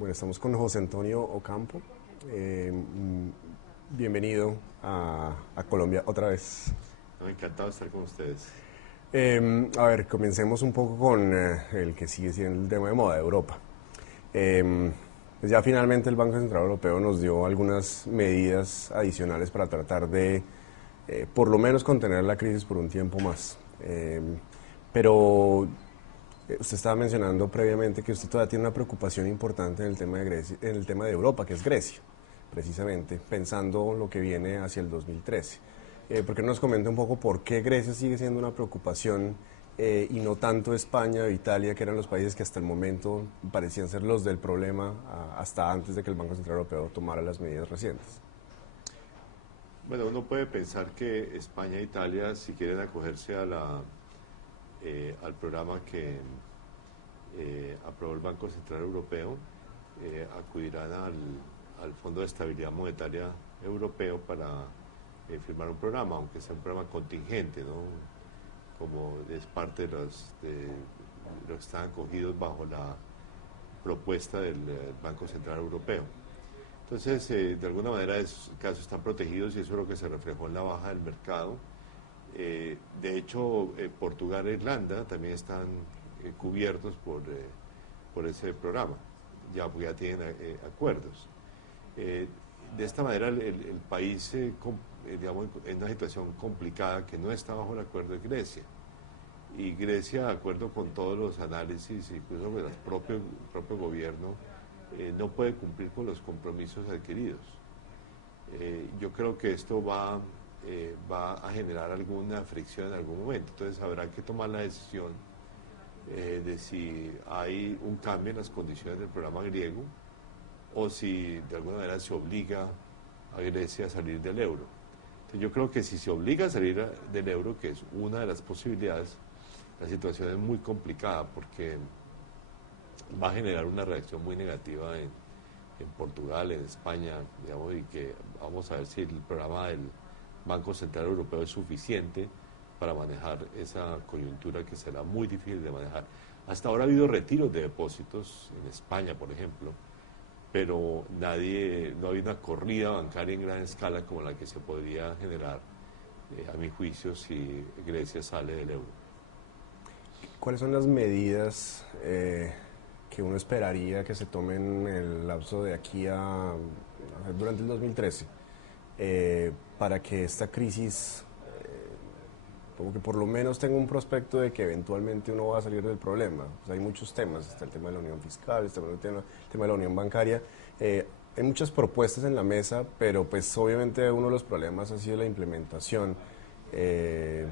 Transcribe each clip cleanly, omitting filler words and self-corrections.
Bueno, estamos con José Antonio Ocampo. Bienvenido a Colombia otra vez. No, encantado de estar con ustedes. A ver, comencemos un poco con el que sigue siendo el tema de moda, Europa. Eh, pues ya finalmente el Banco Central Europeo nos dio algunas medidas adicionales para tratar de, por lo menos, contener la crisis por un tiempo más. Pero usted estaba mencionando previamente que usted todavía tiene una preocupación importante en el tema de Grecia, en el tema de Europa, que es Grecia, precisamente, pensando lo que viene hacia el 2013. ¿Por qué no nos comenta un poco por qué Grecia sigue siendo una preocupación y no tanto España o Italia, que eran los países que hasta el momento parecían ser los del problema hasta antes de que el Banco Central Europeo tomara las medidas recientes? Bueno, uno puede pensar que España e Italia, si quieren acogerse a al programa que aprobó el Banco Central Europeo, acudirán al Fondo de Estabilidad Monetaria Europeo para firmar un programa, aunque sea un programa contingente, ¿no? Como es parte de los que están acogidos bajo la propuesta del Banco Central Europeo. Entonces, de alguna manera, esos casos están protegidos y eso es lo que se reflejó en la baja del mercado. De hecho, Portugal e Irlanda también están cubiertos por ese programa, ya tienen acuerdos. Eh, de esta manera, el país, digamos, en una situación complicada que no está bajo el acuerdo de Grecia. Y Grecia, de acuerdo con todos los análisis, incluso con el propio gobierno, no puede cumplir con los compromisos adquiridos. Yo creo que esto va a generar alguna fricción en algún momento, entonces habrá que tomar la decisión de si hay un cambio en las condiciones del programa griego o si de alguna manera se obliga a Grecia a salir del euro. Entonces yo creo que si se obliga a salir del euro, que es una de las posibilidades, la situación es muy complicada porque va a generar una reacción muy negativa en Portugal, en España, digamos, y que vamos a ver si el programa del Banco Central Europeo es suficiente para manejar esa coyuntura que será muy difícil de manejar. Hasta ahora ha habido retiros de depósitos en España, por ejemplo, pero no ha habido una corrida bancaria en gran escala como la que se podría generar, a mi juicio, si Grecia sale del euro. ¿Cuáles son las medidas que uno esperaría que se tomen en el lapso de aquí durante el 2013 para que esta crisis como que por lo menos tenga un prospecto de que eventualmente uno va a salir del problema? Pues hay muchos temas, está el tema de la unión fiscal, está el tema de la unión bancaria. Hay muchas propuestas en la mesa, pero pues obviamente uno de los problemas ha sido la implementación. Eh,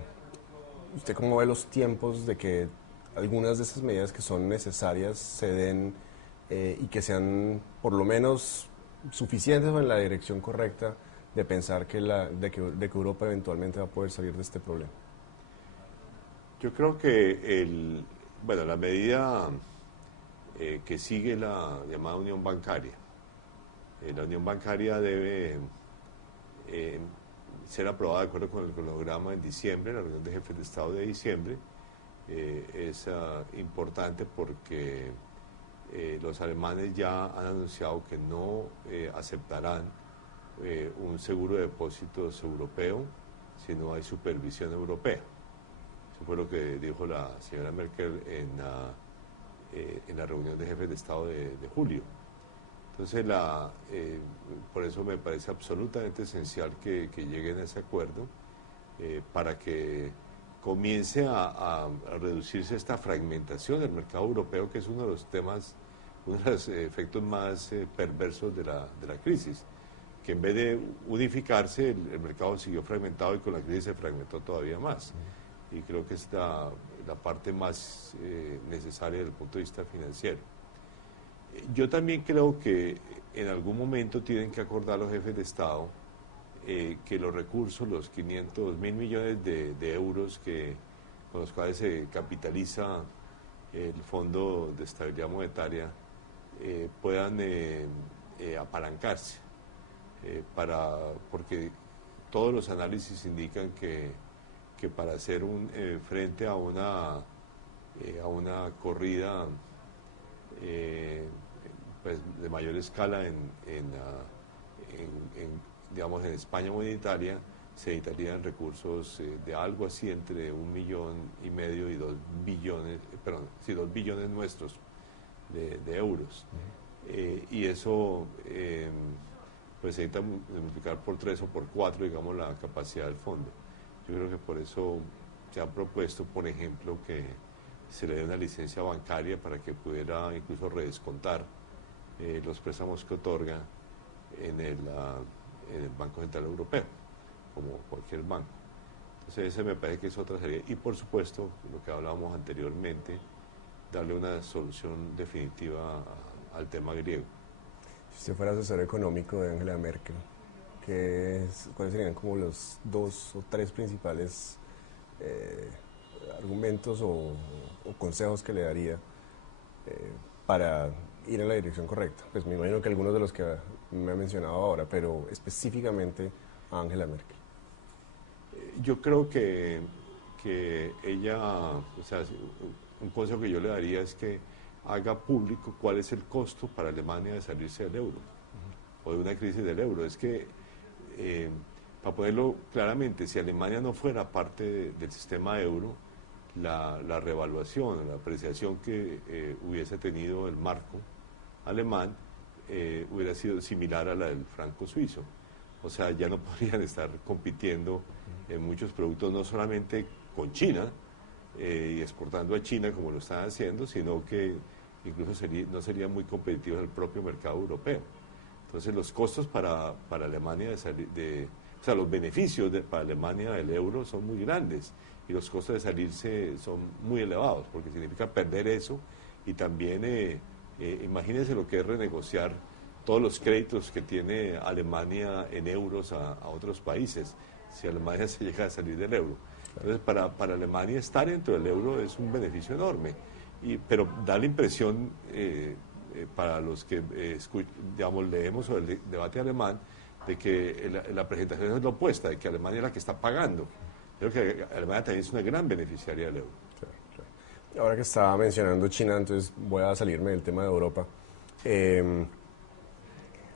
¿Usted cómo ve los tiempos de que algunas de esas medidas que son necesarias se den y que sean por lo menos suficientes o en la dirección correcta de pensar de que Europa eventualmente va a poder salir de este problema? Yo creo que bueno, la medida que sigue la llamada unión bancaria. La unión bancaria debe eh, ser aprobada de acuerdo con el cronograma en diciembre, la reunión de jefes de Estado de diciembre. Es importante porque los alemanes ya han anunciado que no aceptarán un seguro de depósitos europeo si no hay supervisión europea. Eso fue lo que dijo la señora Merkel en la reunión de jefes de Estado de julio. Entonces, por eso me parece absolutamente esencial que lleguen a ese acuerdo para que comience a reducirse esta fragmentación del mercado europeo, que es uno de los temas, uno de los efectos más perversos de la crisis, que en vez de unificarse, el mercado siguió fragmentado y con la crisis se fragmentó todavía más. Y creo que es la parte más necesaria desde el punto de vista financiero. Yo también creo que en algún momento tienen que acordar los jefes de Estado que los recursos, los 500.000 millones de euros con los cuales se capitaliza el Fondo de Estabilidad Monetaria, puedan apalancarse, porque todos los análisis indican que para hacer frente a una corrida pues, de mayor escala digamos, en España o en Italia, se necesitarían recursos de algo así entre 1,5 millones y 2 billones, perdón, sí, 2 billones nuestros de euros. Y eso pues se necesita multiplicar por 3 o por 4, digamos, la capacidad del fondo. Yo creo que por eso se ha propuesto, por ejemplo, que se le dé una licencia bancaria para que pudiera incluso redescontar los préstamos que otorga en el Banco Central Europeo, como cualquier banco. Entonces ese me parece que es otra serie. Y por supuesto, lo que hablábamos anteriormente, darle una solución definitiva al tema griego. Si usted fuera asesor económico de Angela Merkel, ¿cuáles serían como los 2 o 3 principales argumentos o consejos que le daría para ir en la dirección correcta? Pues me imagino que algunos de los que me ha mencionado ahora, pero específicamente a Angela Merkel. Yo creo que ella, o sea, un consejo que yo le daría es que haga público cuál es el costo para Alemania de salirse del euro o de una crisis del euro. Es que, para ponerlo claramente, si Alemania no fuera parte del sistema euro, la revaluación, la apreciación que hubiese tenido el marco alemán hubiera sido similar a la del franco suizo. O sea, ya no podrían estar compitiendo en muchos productos, no solamente con China y exportando a China como lo están haciendo, sino que incluso no serían muy competitivos en el propio mercado europeo. Entonces los costos para Alemania o sea, los beneficios para Alemania del euro son muy grandes y los costos de salirse son muy elevados, porque significa perder eso y también imagínense lo que es renegociar todos los créditos que tiene Alemania en euros a otros países, si Alemania se llega a salir del euro. Entonces, para Alemania estar dentro del euro es un beneficio enorme, pero da la impresión, para los que digamos, leemos sobre el debate alemán, de que la presentación es la opuesta, de que Alemania es la que está pagando. Creo que Alemania también es una gran beneficiaria del euro. Claro, claro. Ahora que estaba mencionando China, entonces voy a salirme del tema de Europa.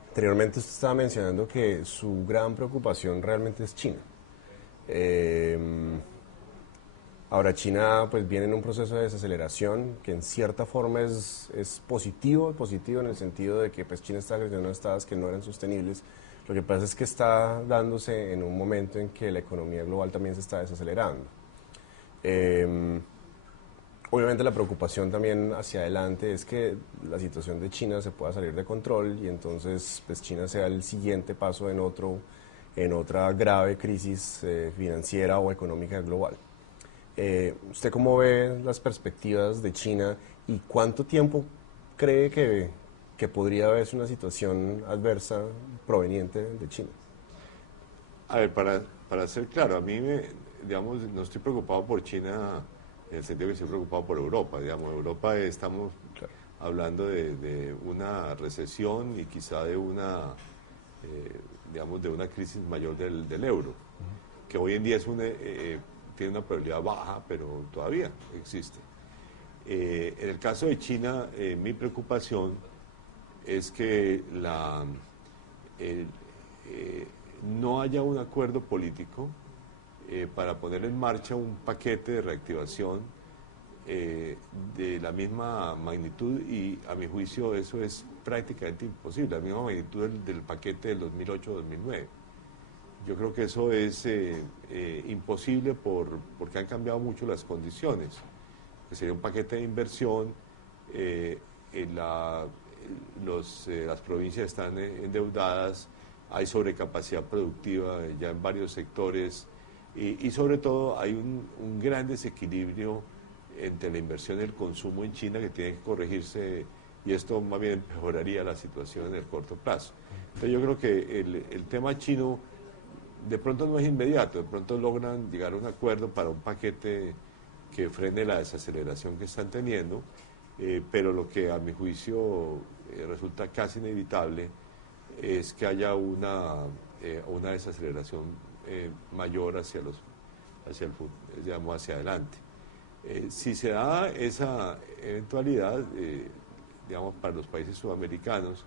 Anteriormente usted estaba mencionando que su gran preocupación realmente es China. Ahora China pues viene en un proceso de desaceleración que en cierta forma es positivo en el sentido de que pues China está creciendo en estados que no eran sostenibles. Lo que pasa es que está dándose en un momento en que la economía global también se está desacelerando. Obviamente la preocupación también hacia adelante es que la situación de China se pueda salir de control y entonces pues China sea el siguiente paso en otra grave crisis financiera o económica global. ¿Usted cómo ve las perspectivas de China y cuánto tiempo cree que podría haberse una situación adversa proveniente de China? A ver, para ser claro, a mí digamos, no estoy preocupado por China en el sentido que estoy preocupado por Europa. Digamos, Europa estamos hablando de una recesión y quizá de digamos, de una crisis mayor del euro, que hoy en día tiene una probabilidad baja, pero todavía existe. En el caso de China, mi preocupación es que no haya un acuerdo político para poner en marcha un paquete de reactivación de la misma magnitud, y a mi juicio eso es prácticamente imposible, la misma magnitud del paquete del 2008-2009. Yo creo que eso es imposible porque han cambiado mucho las condiciones. Que sería un paquete de inversión, las provincias están endeudadas, hay sobrecapacidad productiva ya en varios sectores y sobre todo hay un gran desequilibrio entre la inversión y el consumo en China que tiene que corregirse, y esto más bien mejoraría la situación en el corto plazo. Entonces yo creo que el tema chino de pronto no es inmediato, de pronto logran llegar a un acuerdo para un paquete que frene la desaceleración que están teniendo, pero lo que a mi juicio resulta casi inevitable es que haya una desaceleración mayor digamos, hacia adelante. Si se da esa eventualidad, digamos, para los países sudamericanos,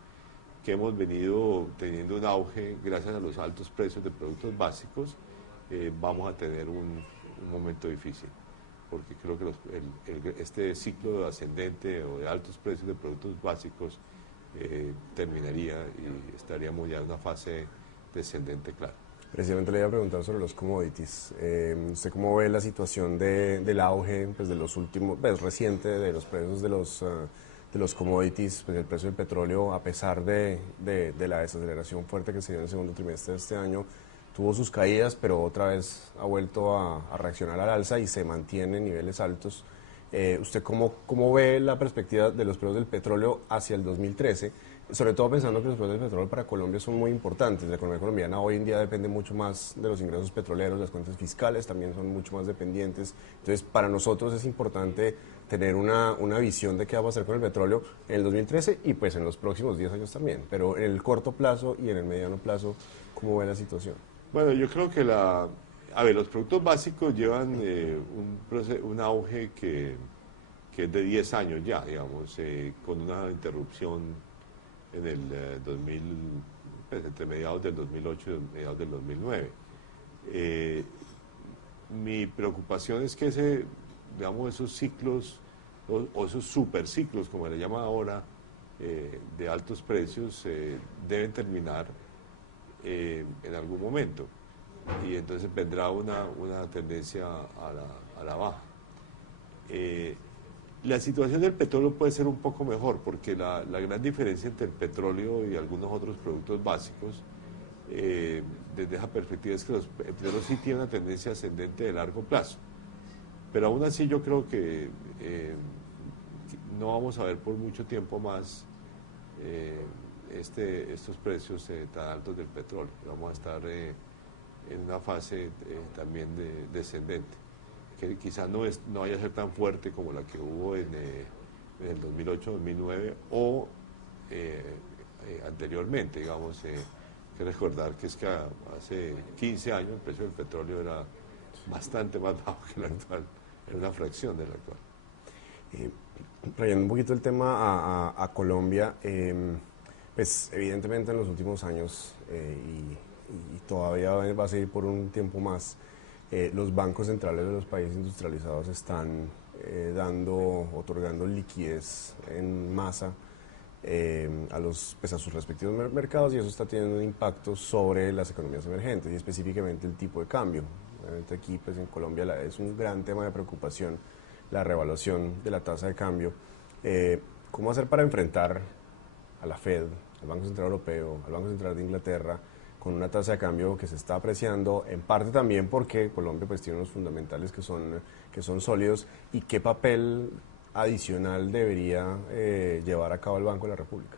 que hemos venido teniendo un auge gracias a los altos precios de productos básicos, vamos a tener un momento difícil, porque creo que este ciclo ascendente o de altos precios de productos básicos terminaría y estaríamos ya en una fase descendente clara. Precisamente le iba a preguntar sobre los commodities. ¿Usted cómo ve la situación del auge pues, de los últimos, pues, reciente de los precios de los commodities? Pues el precio del petróleo, a pesar de la desaceleración fuerte que se dio en el segundo trimestre de este año, tuvo sus caídas, pero otra vez ha vuelto a reaccionar al alza y se mantiene en niveles altos. ¿Usted cómo ve la perspectiva de los precios del petróleo hacia el 2013? Sobre todo pensando que los precios del petróleo para Colombia son muy importantes. La economía colombiana hoy en día depende mucho más de los ingresos petroleros, las cuentas fiscales también son mucho más dependientes. Entonces, para nosotros es importante tener una visión de qué va a pasar con el petróleo en el 2013 y pues en los próximos 10 años también. Pero en el corto plazo y en el mediano plazo, ¿cómo ve la situación? Bueno, yo creo que los productos básicos llevan un auge que es de 10 años ya, digamos, con una interrupción en el 2000, pues, entre mediados del 2008 y mediados del 2009. Mi preocupación es que esos ciclos o esos superciclos, como le llaman ahora, de altos precios, deben terminar en algún momento, y entonces vendrá una tendencia a la baja. La situación del petróleo puede ser un poco mejor, porque la gran diferencia entre el petróleo y algunos otros productos básicos, desde esa perspectiva, es que el petróleo sí tiene una tendencia ascendente de largo plazo, pero aún así yo creo que no vamos a ver por mucho tiempo más estos precios tan altos del petróleo. Vamos a estar en una fase también descendente, que quizás no vaya a ser tan fuerte como la que hubo en el 2008-2009 o anteriormente. Digamos, hay que recordar que es que hace 15 años el precio del petróleo era bastante más bajo que el actual, era una fracción del actual. Trayendo un poquito el tema a Colombia, pues evidentemente en los últimos años y todavía va a seguir por un tiempo más, los bancos centrales de los países industrializados están otorgando liquidez en masa a sus respectivos mercados, y eso está teniendo un impacto sobre las economías emergentes y específicamente el tipo de cambio. Obviamente aquí pues en Colombia es un gran tema de preocupación la revaluación de la tasa de cambio. ¿Cómo hacer para enfrentar a la Fed, al Banco Central Europeo, al Banco Central de Inglaterra, con una tasa de cambio que se está apreciando, en parte también porque Colombia pues tiene unos fundamentales que son sólidos, y qué papel adicional debería llevar a cabo el Banco de la República?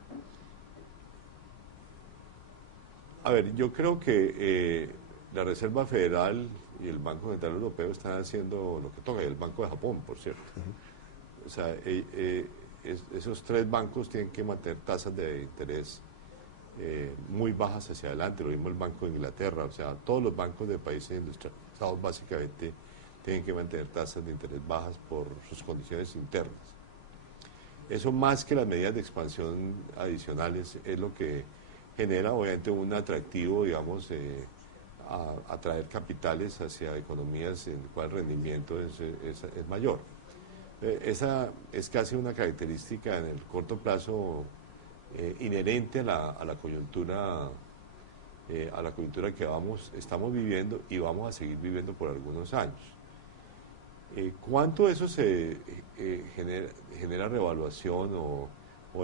A ver, yo creo que la Reserva Federal y el Banco Central Europeo están haciendo lo que toca, y el Banco de Japón, por cierto. O sea, esos tres bancos tienen que mantener tasas de interés muy bajas hacia adelante, lo mismo el Banco de Inglaterra. O sea, todos los bancos de países industrializados básicamente tienen que mantener tasas de interés bajas por sus condiciones internas. Eso, más que las medidas de expansión adicionales, es lo que genera obviamente un atractivo, digamos, a atraer capitales hacia economías en las cuales el rendimiento es mayor. Esa es casi una característica en el corto plazo inherente a la coyuntura que estamos viviendo y vamos a seguir viviendo por algunos años. ¿Cuánto eso se genera revaluación o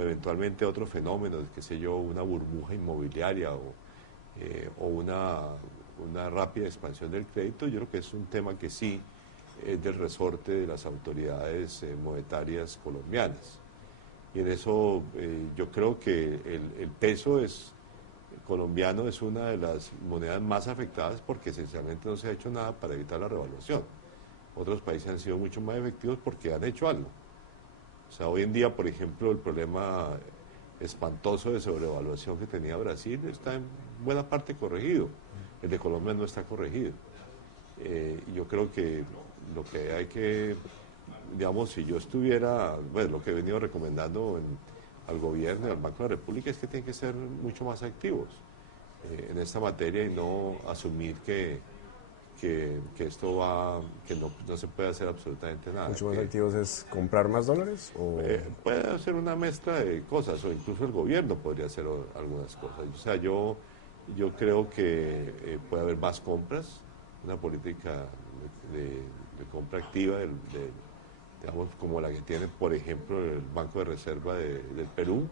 eventualmente otro fenómeno, qué sé yo, una burbuja inmobiliaria o una rápida expansión del crédito? Yo creo que es un tema que sí es del resorte de las autoridades monetarias colombianas. Y en eso yo creo que el peso colombiano es una de las monedas más afectadas, porque esencialmente no se ha hecho nada para evitar la revaluación. Otros países han sido mucho más efectivos porque han hecho algo. O sea, hoy en día, por ejemplo, el problema espantoso de sobrevaluación que tenía Brasil está en buena parte corregido. El de Colombia no está corregido. Y yo creo que lo que hay que, digamos, si yo estuviera, bueno, lo que he venido recomendando al gobierno y al Banco de la República es que tienen que ser mucho más activos en esta materia y no asumir que esto va, que no se puede hacer absolutamente nada. Mucho más activos es comprar más dólares o Puede hacer una mezcla de cosas, o incluso el gobierno podría hacer algunas cosas. O sea, yo creo que puede haber más compras, una política de compra activa, digamos, como la que tiene, por ejemplo, el Banco de Reserva del Perú,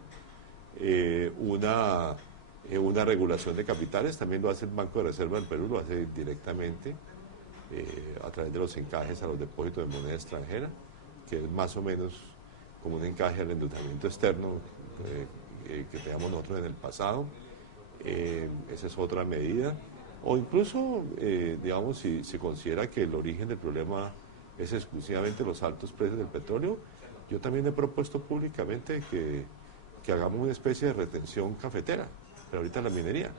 una regulación de capitales, también lo hace el Banco de Reserva del Perú, lo hace directamente a través de los encajes a los depósitos de moneda extranjera, que es más o menos como un encaje al endeudamiento externo que teníamos nosotros en el pasado. Esa es otra medida. O incluso, digamos, si se considera que el origen del problema es exclusivamente los altos precios del petróleo, yo también he propuesto públicamente que hagamos una especie de retención cafetera, pero ahorita en la minería.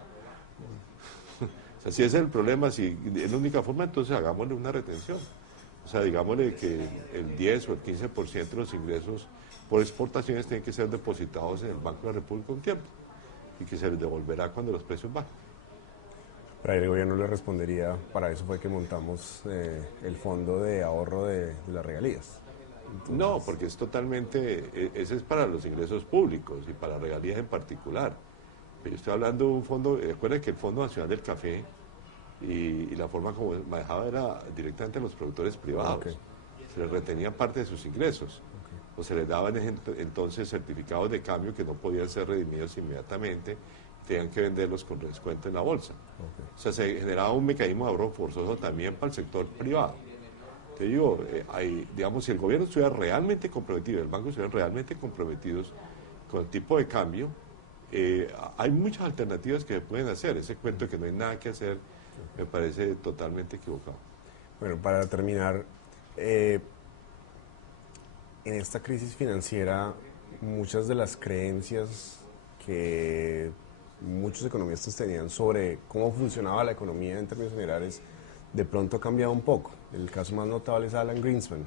O sea, si ese es el problema, si es la única forma, entonces hagámosle una retención. O sea, digámosle que el 10 o el 15% de los ingresos por exportaciones tienen que ser depositados en el Banco de la República un tiempo y que se les devolverá cuando los precios bajen. para el gobierno le respondería, para eso fue que montamos el fondo de ahorro de las regalías. Entonces, No, porque es totalmente, ese es para los ingresos públicos y para regalías en particular. Pero yo estoy hablando de un fondo, recuerden que el Fondo Nacional del Café y la forma como manejaba era directamente a los productores privados. Okay. Se les retenía parte de sus ingresos. O se les daban entonces certificados de cambio que no podían ser redimidos inmediatamente, tenían que venderlos con descuento en la bolsa. O sea, se generaba un mecanismo de ahorro forzoso también para el sector privado. Te digo, digamos, si el gobierno estuviera realmente comprometido, el banco estuviera realmente comprometidos con el tipo de cambio, hay muchas alternativas que se pueden hacer. Ese cuento de que no hay nada que hacer me parece totalmente equivocado. Bueno, para terminar, en esta crisis financiera, muchas de las creencias que muchos economistas tenían sobre cómo funcionaba la economía en términos generales, de pronto ha cambiado un poco. El caso más notable es Alan Greenspan.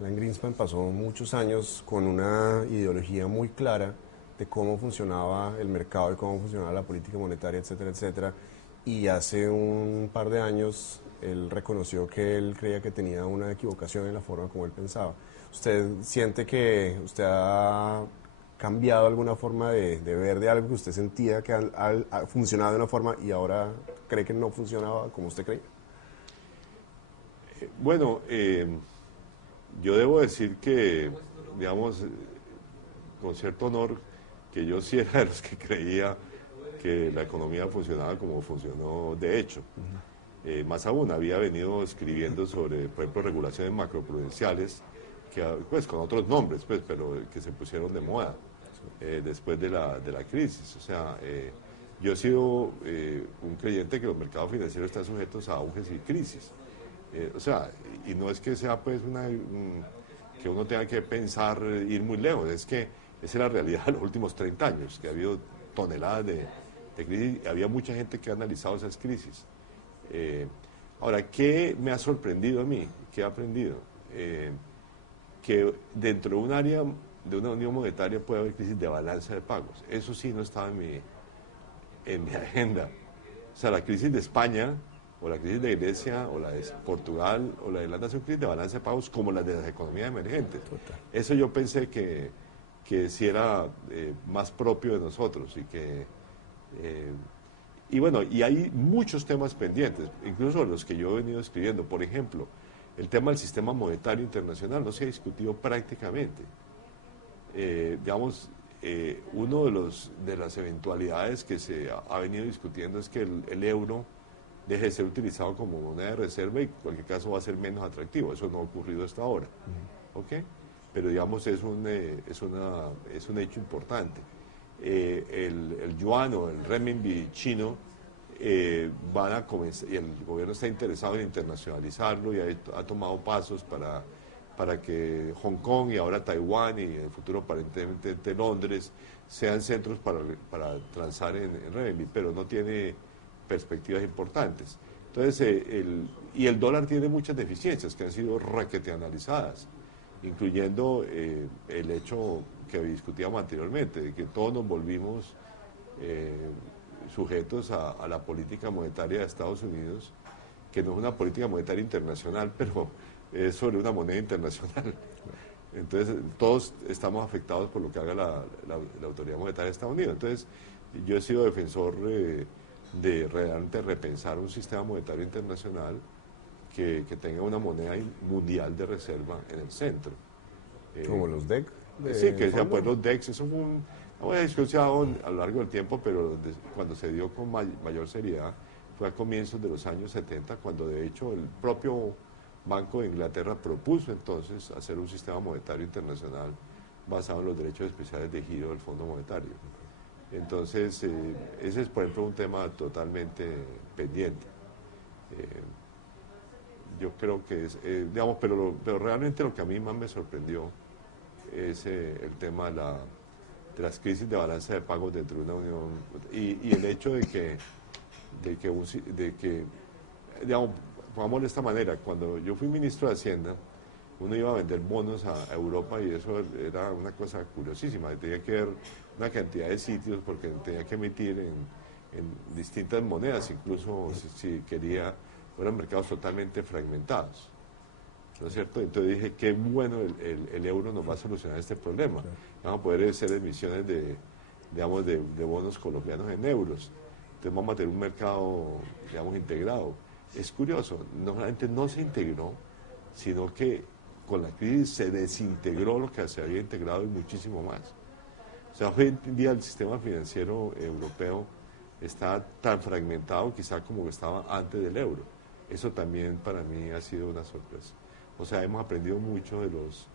Alan Greenspan pasó muchos años con una ideología muy clara de cómo funcionaba el mercado y cómo funcionaba la política monetaria, etcétera, etcétera. Y hace un par de años él reconoció que él creía que tenía una equivocación en la forma como él pensaba. ¿Usted siente que usted ha cambiado alguna forma de ver de algo que usted sentía que ha funcionado de una forma y ahora cree que no funcionaba como usted creía? Bueno, yo debo decir que, digamos, con cierto honor, que yo sí era de los que creía que la economía funcionaba como funcionó de hecho. Más aún, había venido escribiendo sobre, por ejemplo, regulaciones macroprudenciales, que, pues con otros nombres, pues, pero que se pusieron de moda después de la crisis. O sea, yo he sido un creyente que los mercados financieros están sujetos a auges y crisis. O sea, y no es que sea pues que uno tenga que pensar ir muy lejos, es que esa es la realidad de los últimos 30 años, que ha habido toneladas de crisis, y había mucha gente que ha analizado esas crisis. Ahora, ¿qué me ha sorprendido a mí? ¿Qué he aprendido? Que dentro de un área de una unión monetaria puede haber crisis de balanza de pagos. Eso sí no estaba en mi agenda. O sea, la crisis de España, o la crisis de Grecia, o la de Portugal, o la de Irlanda son crisis de balanza de pagos como las de las economías emergentes. Total. Eso yo pensé que sí era más propio de nosotros y que... y bueno, y hay muchos temas pendientes, incluso los que yo he venido escribiendo. Por ejemplo, el tema del sistema monetario internacional no se ha discutido prácticamente. Digamos, uno de las eventualidades que se ha venido discutiendo es que el euro deje de ser utilizado como moneda de reserva y en cualquier caso va a ser menos atractivo. Eso no ha ocurrido hasta ahora. ¿Okay? Pero digamos es un hecho importante. El yuan o el renminbi chino van a comenzar, y el gobierno está interesado en internacionalizarlo y ha tomado pasos para que Hong Kong y ahora Taiwán y en el futuro aparentemente Londres sean centros para transar en renminbi, pero no tiene perspectivas importantes. Entonces, el dólar tiene muchas deficiencias que han sido requete analizadas, incluyendo el hecho que discutíamos anteriormente, de que todos nos volvimos sujetos a la política monetaria de Estados Unidos, que no es una política monetaria internacional, pero es sobre una moneda internacional. Entonces, todos estamos afectados por lo que haga la Autoridad Monetaria de Estados Unidos. Entonces, yo he sido defensor de realmente repensar un sistema monetario internacional que tenga una moneda mundial de reserva en el centro. Como los DEC. Sí, que sea pues los DEX, eso es una discusión a lo largo del tiempo, pero cuando se dio con mayor seriedad fue a comienzos de los años 70, cuando de hecho el propio Banco de Inglaterra propuso entonces hacer un sistema monetario internacional basado en los derechos especiales de giro del Fondo Monetario. Entonces, ese es, por ejemplo, un tema totalmente pendiente. Yo creo que es, digamos, pero realmente lo que a mí más me sorprendió es el tema de las crisis de balanza de pagos dentro de una unión y el hecho de que digamos, pongámoslo de esta manera, cuando yo fui ministro de Hacienda, uno iba a vender bonos a Europa y eso era una cosa curiosísima, tenía que ver una cantidad de sitios porque tenía que emitir en distintas monedas, incluso si quería, eran mercados totalmente fragmentados, ¿no es cierto? Entonces dije, qué bueno el euro nos va a solucionar este problema, vamos a poder hacer emisiones digamos, de bonos colombianos en euros, entonces vamos a tener un mercado, digamos, integrado. Es curioso, normalmente no se integró, sino que con la crisis se desintegró lo que se había integrado y muchísimo más. O sea, hoy en día el sistema financiero europeo está tan fragmentado quizá como estaba antes del euro. Eso también para mí ha sido una sorpresa. O sea, hemos aprendido mucho de los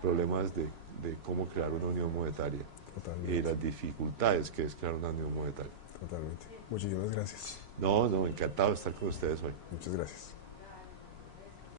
problemas de cómo crear una unión monetaria. Totalmente. Y las dificultades que es crear una unión monetaria. Totalmente. Muchísimas gracias. No, encantado de estar con ustedes hoy. Muchas gracias.